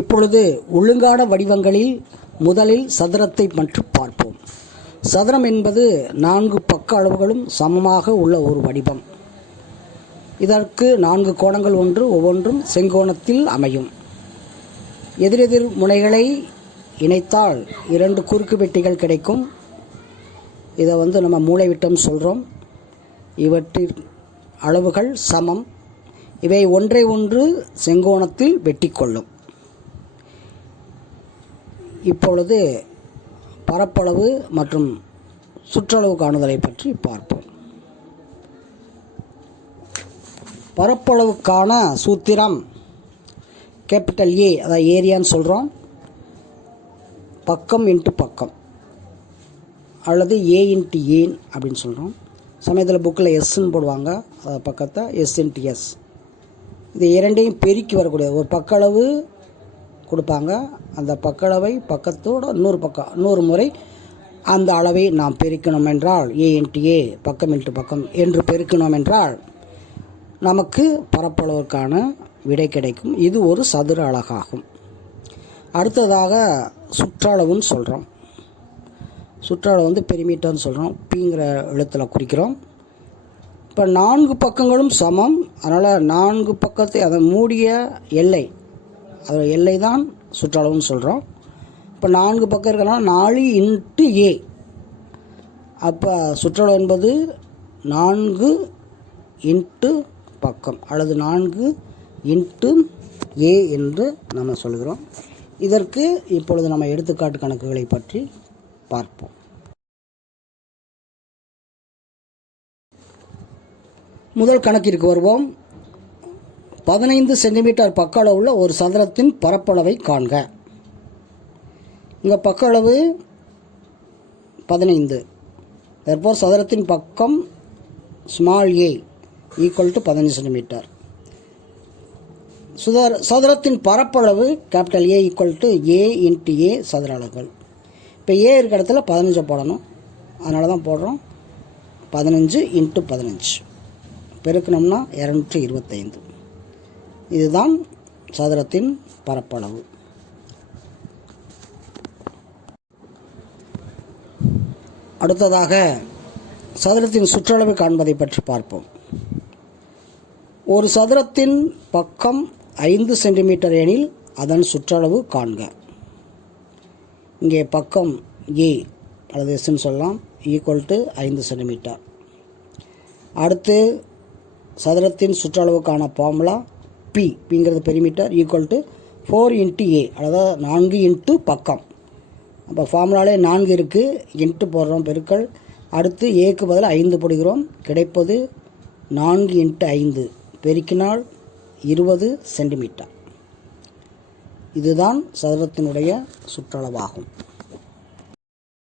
இப்பொழுது ஒழுங்கான வடிவங்களில் முதலில் சதுரத்தை பற்றி பார்ப்போம். சதுரம் என்பது 4 பக்க அளவுகளும் சமமாக உள்ள ஒரு வடிவம். இதற்கு 4 கோணங்கள் ஒவ்வொன்றும் செங்கோணத்தில் அமையும். எதிரெதிர் முனைகளை இணைத்தால் 2 குறுக்கு வெட்டிகள் கிடைக்கும். இதை நம்ம மூலைவிட்டம் சொல்கிறோம். இவற்றின் அளவுகள் சமம். இவை ஒன்றை ஒன்று செங்கோணத்தில் வெட்டி கொள்ளும். இப்பொழுது பரப்பளவு மற்றும் சுற்றளவு காணுதலை பற்றி பார்ப்போம். பரப்பளவுக்கான சூத்திரம் கேபிட்டல் ஏ, அதாவது ஏரியான்னு சொல்கிறோம். பக்கம் இன்ட்டு பக்கம் அல்லது ஏ இன்ட்டு ஏன் அப்படின்னு சொல்கிறோம். சமயத்தில் புக்கில் எஸ்ன்னு போடுவாங்க, அதை பக்கத்தை எஸ் இன்ட்டு எஸ். இது இரண்டையும் பெருக்கி வரக்கூடிய ஒரு பக்களவு கொடுப்பாங்க. அந்த பக்களவை பக்கத்தோடு இன்னொரு முறை அந்த அளவை நாம் பெருக்கணும் என்றால் ஏ இன்ட்டு ஏ, பக்கம் இன்ட்டு பக்கம் என்று பெருக்கணும் என்றால் நமக்கு பரப்பளவுக்கான விடை கிடைக்கும். இது ஒரு சதுர அலகாகும். அடுத்ததாக சுற்றளவுன்னு சொல்கிறோம். சுற்றளவு பெரிமீட்டர்னு சொல்கிறோம். பிங்கிற எழுத்தில் குறிக்கிறோம். இப்போ 4 பக்கங்களும் சமம். அதனால் 4 பக்கத்தை அதை மூடிய எல்லை, அதோட எல்லை தான் சுற்றளவுன்னு சொல்கிறோம். இப்போ 4 பக்கம் இருக்கிறனால 4 இன்ட்டு ஏ. அப்போ சுற்றளவு என்பது 4 இன்ட்டு பக்கம் அல்லது 4 இன்ட்டு ஏ என்று நம்ம சொல்கிறோம். இதற்கு இப்பொழுது நம்ம எடுத்துக்காட்டு கணக்குகளை பற்றி பார்ப்போம். முதல் கணக்கிற்கு வருவோம். 15 சென்டிமீட்டர் பக்க அளவுள்ள ஒரு சதுரத்தின் பரப்பளவை காண்க. இங்கே பக்க அளவு 15. தற்போது சதுரத்தின் பக்கம் small a equal to 15 centimetre. சதுரத்தின் பரப்பளவு capital A equal to A into A சதுர அலகுகள். இப்போ ஏ இருக்கிற இடத்துல 15 போடணும். அதனால தான் போடுறோம். 15 இன்ட்டு 15 பெருக்கணும்னா 225. இதுதான் சதுரத்தின் பரப்பளவு. அடுத்ததாக சதுரத்தின் சுற்றளவு காண்பதை பற்றி பார்ப்போம். ஒரு சதுரத்தின் பக்கம் 5 சென்டிமீட்டர் எனில் அதன் சுற்றளவு காண்க. இங்கே பக்கம் ஏ அல்லது எஸ்ன்னு சொல்லலாம், ஈக்குவல் டு 5 சென்டிமீட்டர். அடுத்து சதுரத்தின் சுற்றளவுக்கான ஃபார்முலா பிங்கிறது perimeter equal to 4 into a, அதாவது 4 இன்ட்டு பக்கம். அப்போ ஃபார்முலாலே 4 இருக்குது, இன்ட்டு போடுறோம் பெருக்கல். அடுத்து ஏக்கு பதில் 5 போடுகிறோம். கிடைப்பது 4 இன்ட்டு 5 பெருக்கினால் 20 சென்டிமீட்டர். இதுதான் சதுரத்தினுடைய சுற்றளவாகும்.